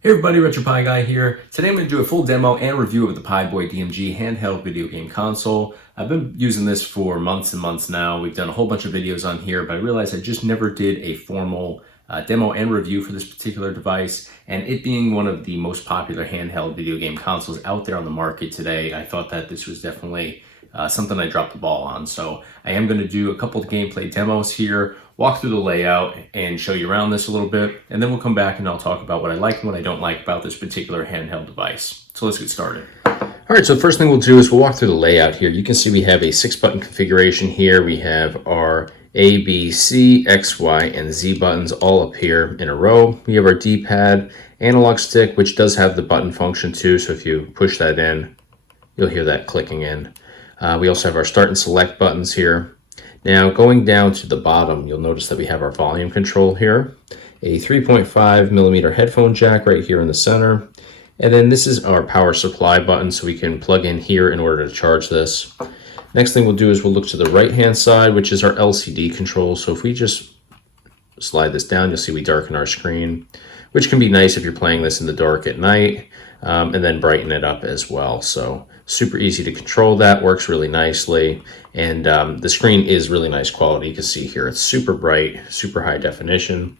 Hey everybody, RetroPie Guy here. Today I'm going to do a full demo and review of the PIBOY DMG Handheld video game console. I've been using this for months and months now. We've done a whole bunch of videos on here, but I realized I just never did a formal demo and review for this particular device. And it being one of the most popular handheld video game consoles out there on the market today, I thought that this was definitely something I dropped the ball on. So I am going to do a couple of gameplay demos here, walk through the layout and show you around this a little bit, and then we'll come back and I'll talk about what I like and what I don't like about this particular handheld device. So let's get started. All right, so the first thing we'll do is we'll walk through the layout here. You can see we have a 6-button configuration here. We have our A, B, C, X, Y, and Z buttons all up here in a row. We have our D-pad, analog stick, which does have the button function too, so if you push that in, you'll hear that clicking in. We also have our start and select buttons here. Now going down to the bottom, you'll notice that we have our volume control here, a 3.5 millimeter headphone jack right here in the center, and then this is our power supply button, so we can plug in here in order to charge this. Next thing we'll do is we'll look to the right hand side, which is our LCD control. So if we just slide this down, you'll see we darken our screen, which can be nice if you're playing this in the dark at night, and then brighten it up as well. So super easy to control. That works really nicely, and the screen is really nice quality. You can see here it's super bright, super high definition.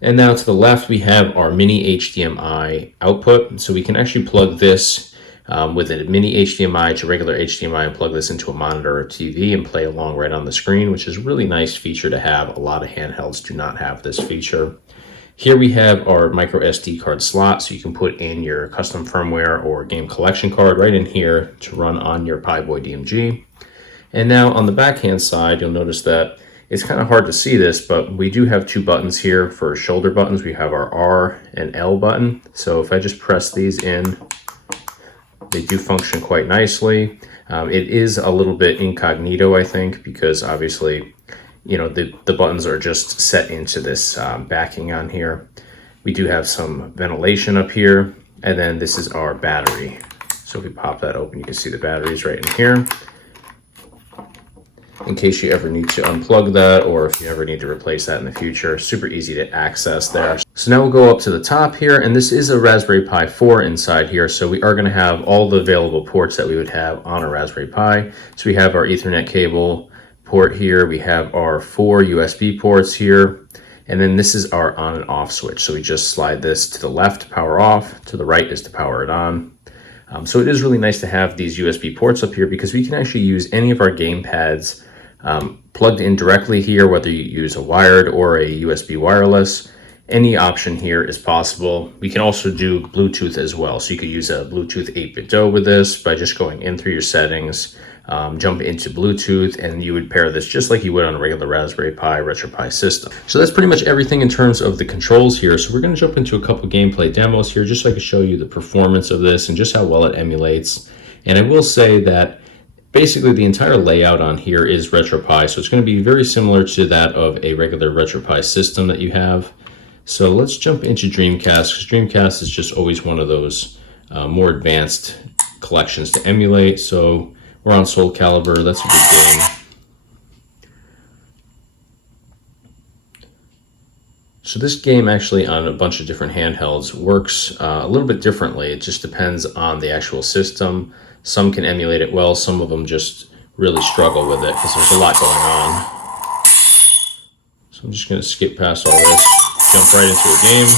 And now to the left we have our mini HDMI output, so we can actually plug this with a mini HDMI to regular HDMI and plug this into a monitor or TV and play along right on the screen, which is a really nice feature to have. A lot of handhelds do not have this feature. Here we have our micro SD card slot, so you can put in your custom firmware or game collection card right in here to run on your PIBOY DMG. And now on the backhand side, you'll notice that it's kind of hard to see this, but we do have 2 buttons here for shoulder buttons. We have our R and L button. So if I just press these in, they do function quite nicely. It is a little bit incognito, I think, because obviously, you know, the buttons are just set into this backing on here. We do have some ventilation up here, and then this is our battery. So if we pop that open, you can see the batteries right in here, in case you ever need to unplug that, or if you ever need to replace that in the future. Super easy to access there. So now we'll go up to the top here, and this is a Raspberry Pi 4 inside here, so we are going to have all the available ports that we would have on a Raspberry Pi. So we have our Ethernet cable port here, we have our 4 USB ports here, and then this is our on and off switch. So we just slide this to the left to power off, to the right is to power it on. So it is really nice to have these USB ports up here, because we can actually use any of our gamepads plugged in directly here, whether you use a wired or a USB wireless. Any option here is possible. We can also do Bluetooth as well. So you could use a Bluetooth 8-bit with this by just going in through your settings, jump into Bluetooth, and you would pair this just like you would on a regular Raspberry Pi RetroPie system. So that's pretty much everything in terms of the controls here. So we're going to jump into a couple gameplay demos here, just so I can show you the performance of this and just how well it emulates. And I will say that basically the entire layout on here is RetroPie, so it's going to be very similar to that of a regular RetroPie system that you have. So let's jump into Dreamcast, because Dreamcast is just always one of those more advanced collections to emulate. So we're on Soul Calibur, that's a good game. So this game actually on a bunch of different handhelds works a little bit differently. It just depends on the actual system. Some can emulate it well, some of them just really struggle with it because there's a lot going on. So I'm just going to skip past all this, jump right into a game.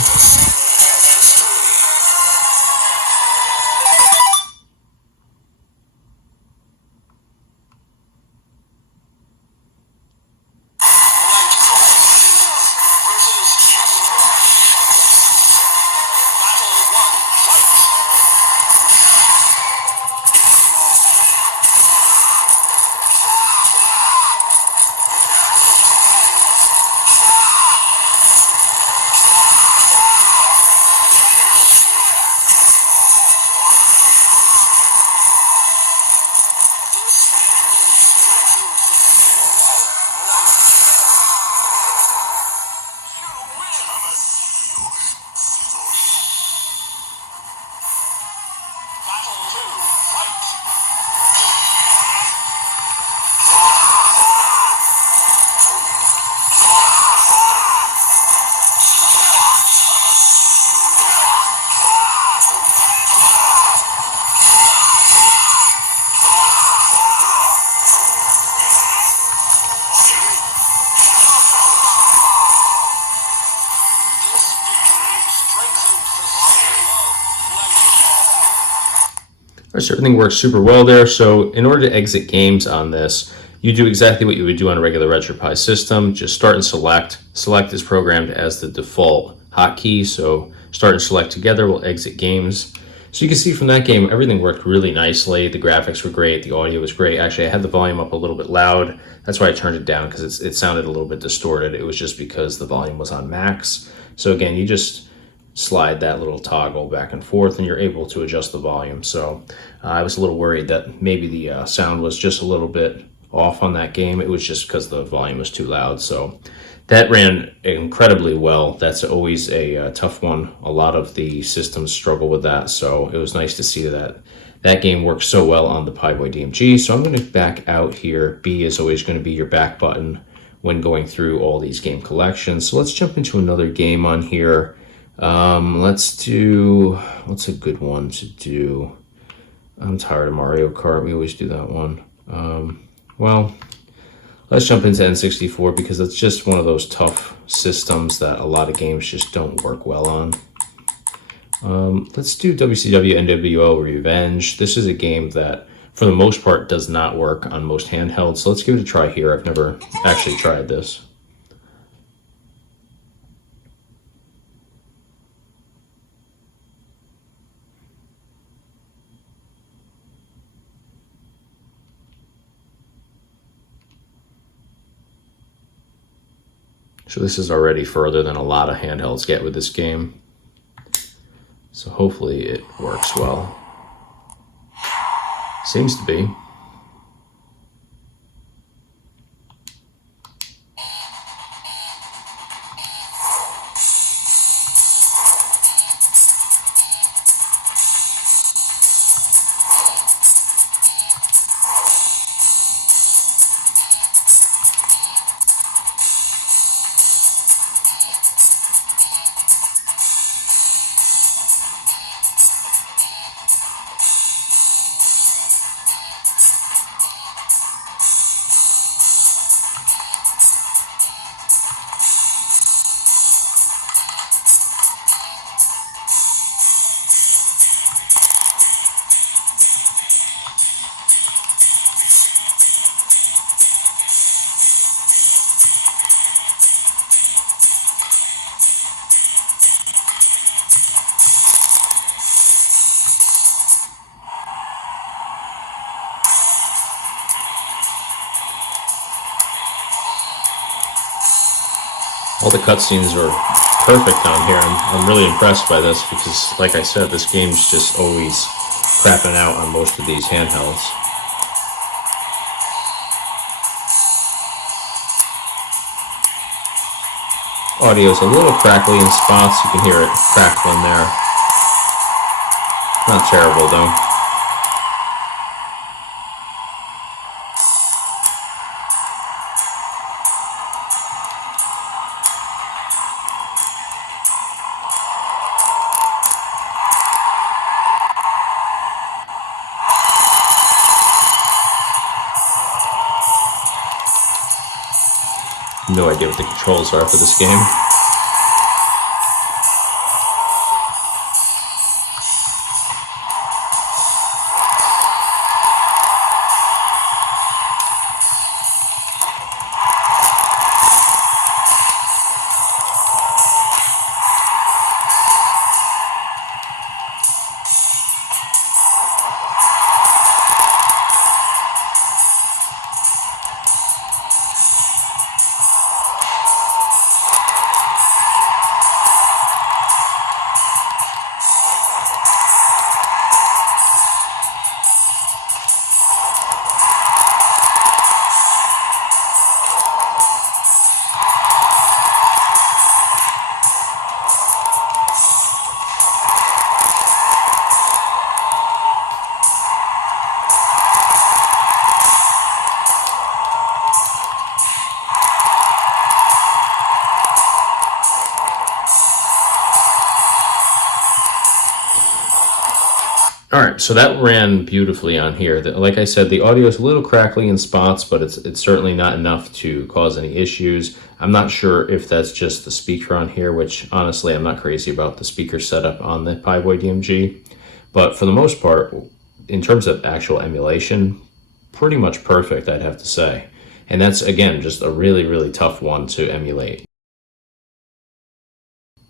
Right, so everything works super well there. So in order to exit games on this, you do exactly what you would do on a regular RetroPie system. Just start and select. Select is programmed as the default hotkey, so start and select together will exit games. So you can see from that game, everything worked really nicely. The graphics were great, the audio was great. Actually, I had the volume up a little bit loud. That's why I turned it down, because it sounded a little bit distorted. It was just because the volume was on max. So again, you just slide that little toggle back and forth and you're able to adjust the volume. So I was a little worried that maybe the sound was just a little bit off on that game. It was just because the volume was too loud. So that ran incredibly well. That's always a tough one. A lot of the systems struggle with that. So it was nice to see that that game works so well on the PIBOY DMG. So I'm going to back out here. B is always going to be your back button when going through all these game collections. So let's jump into another game on here. Let's do, what's a good one to do? I'm tired of Mario Kart. We always do that one. Well, let's jump into N64 because it's just one of those tough systems that a lot of games just don't work well on. Let's do WCW NWO Revenge. This is a game that, for the most part, does not work on most handhelds. So let's give it a try here. I've never actually tried this. So this is already further than a lot of handhelds get with this game. So hopefully it works well. Seems to be. All the cutscenes are perfect on here. I'm really impressed by this because, like I said, this game's just always crapping out on most of these handhelds. Audio's a little crackly in spots. You can hear it crackling there. Not terrible though. No idea what the controls are for this game. Alright, so that ran beautifully on here. Like I said, the audio is a little crackly in spots, but it's certainly not enough to cause any issues. I'm not sure if that's just the speaker on here, which honestly I'm not crazy about the speaker setup on the PIBOY DMG. But for the most part, in terms of actual emulation, pretty much perfect, I'd have to say. And that's, again, just a really, really tough one to emulate.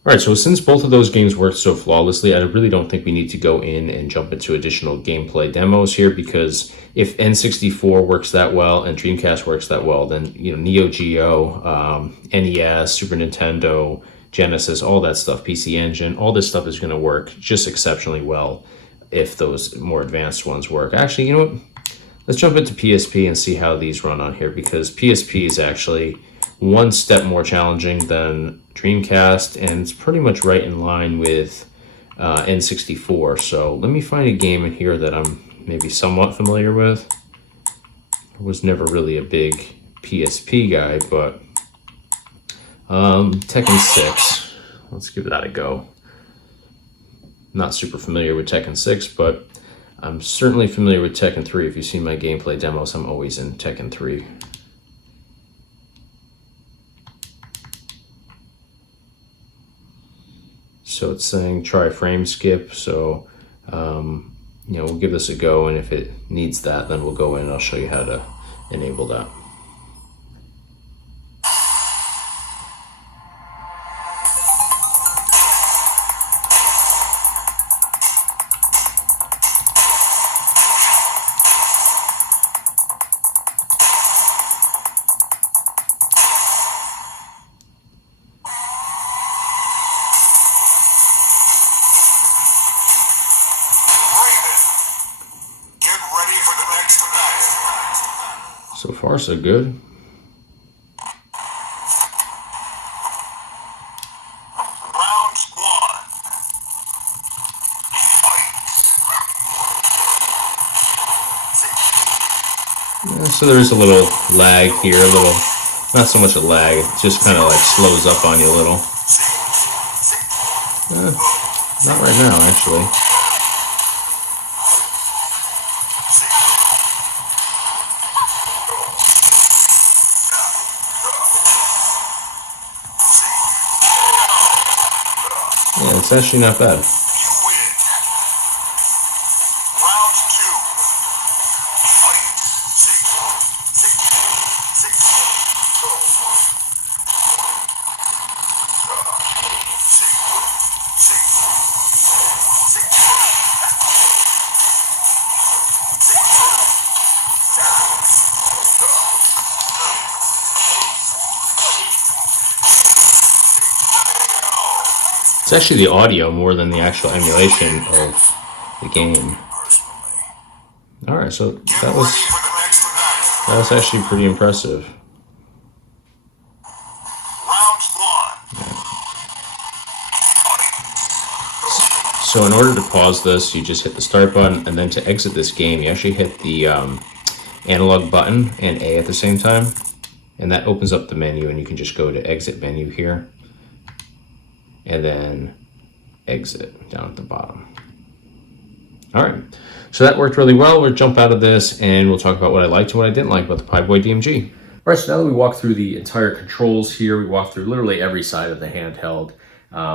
All right, so since both of those games worked so flawlessly, I really don't think we need to go in and jump into additional gameplay demos here, because if N64 works that well and Dreamcast works that well, then Neo Geo, NES, Super Nintendo, Genesis, all that stuff, PC Engine, all this stuff is going to work just exceptionally well if those more advanced ones work. Actually, you know what? Let's jump into PSP and see how these run on here, because PSP is actually one step more challenging than Dreamcast, and it's pretty much right in line with N64. So let me find a game in here that I'm maybe somewhat familiar with. I was never really a big PSP guy, but Tekken 6. Let's give that a go. Not super familiar with Tekken 6, but I'm certainly familiar with Tekken 3. If you've seen my gameplay demos, I'm always in Tekken 3. So it's saying try frame skip. So, we'll give this a go, and if it needs that, then we'll go in and I'll show you how to enable that. So far, so good. Round one. So there's a little lag here, not so much a lag, it just kind of like slows up on you a little. Not right now, actually. Yeah, it's actually not bad. It's actually the audio more than the actual emulation of the game. Alright, so that was actually pretty impressive. So in order to pause this, you just hit the start button, and then to exit this game, you actually hit the analog button and A at the same time, and that opens up the menu, and you can just go to exit menu here, and then exit down at the bottom. All right, so that worked really well. We'll jump out of this and we'll talk about what I liked and what I didn't like about the PIBOY DMG. All right, so now that we walked through the entire controls here, we walked through literally every side of the handheld.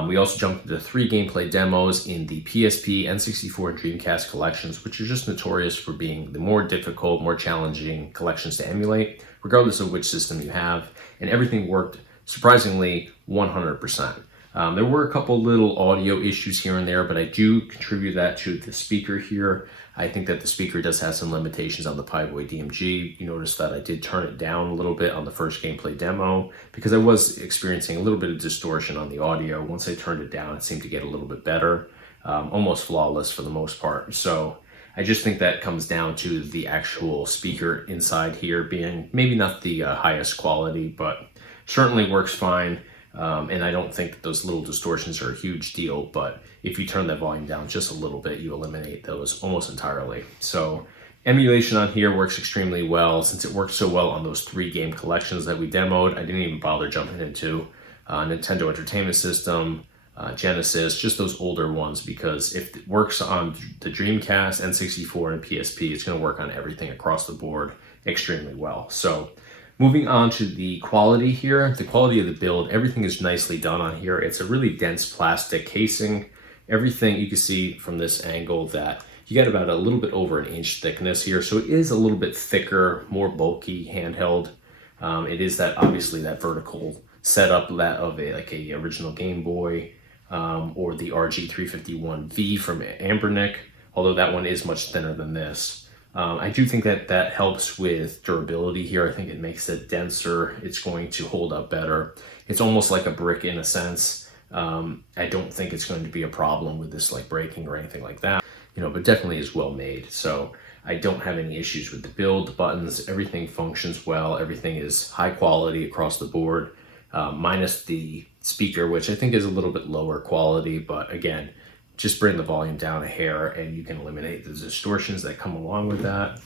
We also jumped into 3 gameplay demos in the PSP, N64, and Dreamcast collections, which are just notorious for being the more difficult, more challenging collections to emulate, regardless of which system you have, and everything worked surprisingly 100%. There were a couple little audio issues here and there, but I do contribute that to the speaker here. I think that the speaker does have some limitations on the PIBOY DMG. You notice that I did turn it down a little bit on the first gameplay demo because I was experiencing a little bit of distortion on the audio. Once I turned it down, it seemed to get a little bit better, almost flawless for the most part. So I just think that comes down to the actual speaker inside here being maybe not the highest quality, but certainly works fine. And I don't think that those little distortions are a huge deal, but if you turn that volume down just a little bit, you eliminate those almost entirely. So emulation on here works extremely well. Since it worked so well on those 3 game collections that we demoed, I didn't even bother jumping into Nintendo Entertainment System, Genesis, just those older ones, because if it works on the Dreamcast, N64, and PSP, it's going to work on everything across the board extremely well. So moving on to the quality here, the quality of the build, everything is nicely done on here. It's a really dense plastic casing. Everything you can see from this angle that you get about a little bit over an inch thickness here. So it is a little bit thicker, more bulky handheld. It is that obviously that vertical setup that of a original Game Boy or the RG351V from Ambernick, although that one is much thinner than this. I do think that helps with durability here. I think it makes it denser. It's going to hold up better. It's almost like a brick in a sense. I don't think it's going to be a problem with this like breaking or anything like that, but definitely is well made. So I don't have any issues with the build, the buttons, everything functions well. Everything is high quality across the board, minus the speaker, which I think is a little bit lower quality, but again, just bring the volume down a hair and you can eliminate the distortions that come along with that.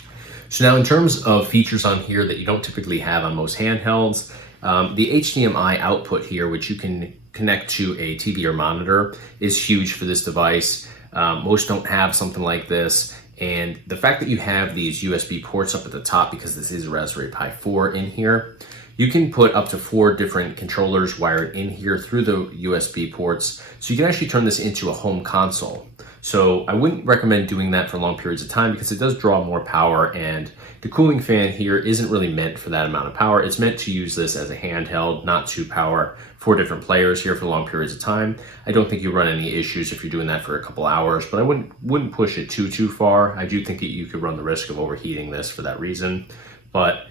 So now in terms of features on here that you don't typically have on most handhelds, the HDMI output here, which you can connect to a TV or monitor, is huge for this device. Most don't have something like this. And the fact that you have these USB ports up at the top, because this is a Raspberry Pi 4 in here, you can put up to 4 different controllers wired in here through the USB ports. So you can actually turn this into a home console. So I wouldn't recommend doing that for long periods of time because it does draw more power, and the cooling fan here isn't really meant for that amount of power. It's meant to use this as a handheld, not to power 4 different players here for long periods of time. I don't think you run any issues if you're doing that for a couple hours, but I wouldn't push it too far. I do think that you could run the risk of overheating this for that reason. But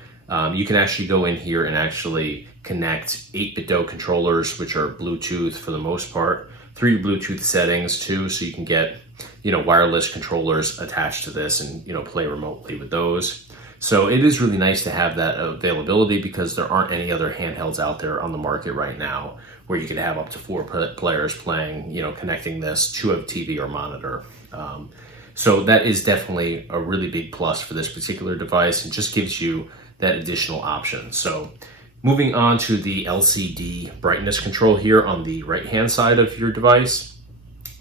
you can actually go in here and actually connect 8-bit controllers, which are Bluetooth for the most part, 3 Bluetooth settings too, so you can get wireless controllers attached to this and play remotely with those. So it is really nice to have that availability because there aren't any other handhelds out there on the market right now where you could have up to 4 players playing, connecting this to a TV or monitor. So that is definitely a really big plus for this particular device and just gives you that additional option. So moving on to the LCD brightness control here on the right hand side of your device.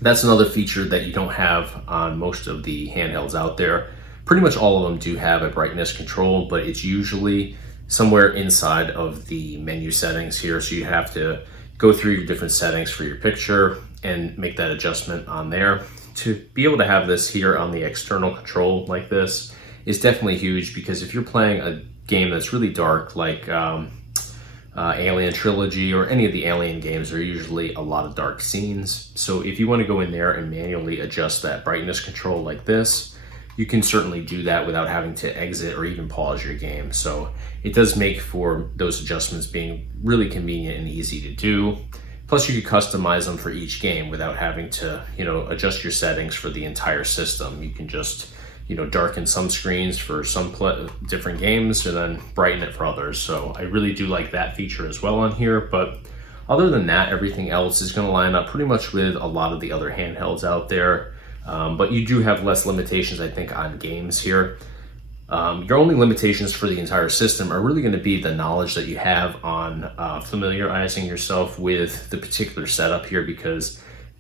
That's another feature that you don't have on most of the handhelds out there. Pretty much all of them do have a brightness control, but it's usually somewhere inside of the menu settings here. So you have to go through your different settings for your picture and make that adjustment on there. To be able to have this here on the external control like this is definitely huge, because if you're playing a game that's really dark, like Alien Trilogy or any of the Alien games, are usually a lot of dark scenes. So if you want to go in there and manually adjust that brightness control like this, you can certainly do that without having to exit or even pause your game. So it does make for those adjustments being really convenient and easy to do. Plus you could customize them for each game without having to, adjust your settings for the entire system. You can just, darken some screens for some different games and then brighten it for others. So I really do like that feature as well on here. But other than that, everything else is going to line up pretty much with a lot of the other handhelds out there. But you do have less limitations, I think, on games here. Your only limitations for the entire system are really going to be the knowledge that you have on familiarizing yourself with the particular setup here, because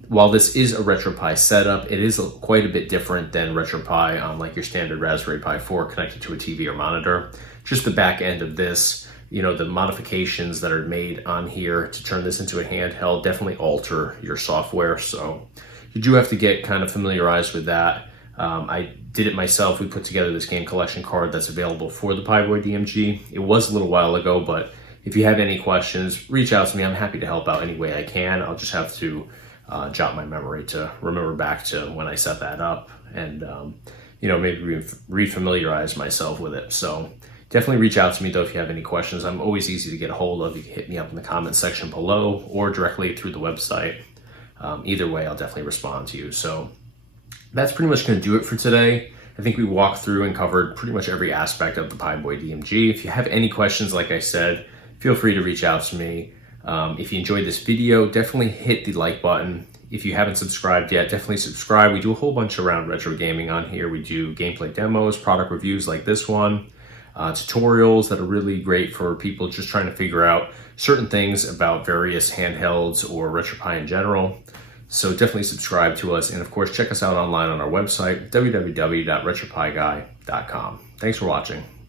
while this is a RetroPie setup, it is quite a bit different than RetroPie on like your standard Raspberry Pi 4 connected to a TV or monitor. Just the back end of this, the modifications that are made on here to turn this into a handheld definitely alter your software. So you do have to get kind of familiarized with that. I did it myself. We put together this game collection card that's available for the PIBOY DMG. It was a little while ago, but if you have any questions, reach out to me. I'm happy to help out any way I can. I'll just have to jot my memory to remember back to when I set that up and, maybe refamiliarize myself with it. So definitely reach out to me though if you have any questions. I'm always easy to get a hold of. You can hit me up in the comment section below or directly through the website. Either way, I'll definitely respond to you. So that's pretty much going to do it for today. I think we walked through and covered pretty much every aspect of the PIBOY DMG. If you have any questions, like I said, feel free to reach out to me. If you enjoyed this video, definitely hit the like button. If you haven't subscribed yet, definitely subscribe. We do a whole bunch around retro gaming on here. We do gameplay demos, product reviews like this one, tutorials that are really great for people just trying to figure out certain things about various handhelds or RetroPie in general. So definitely subscribe to us. And of course, check us out online on our website, www.retropieguy.com. Thanks for watching.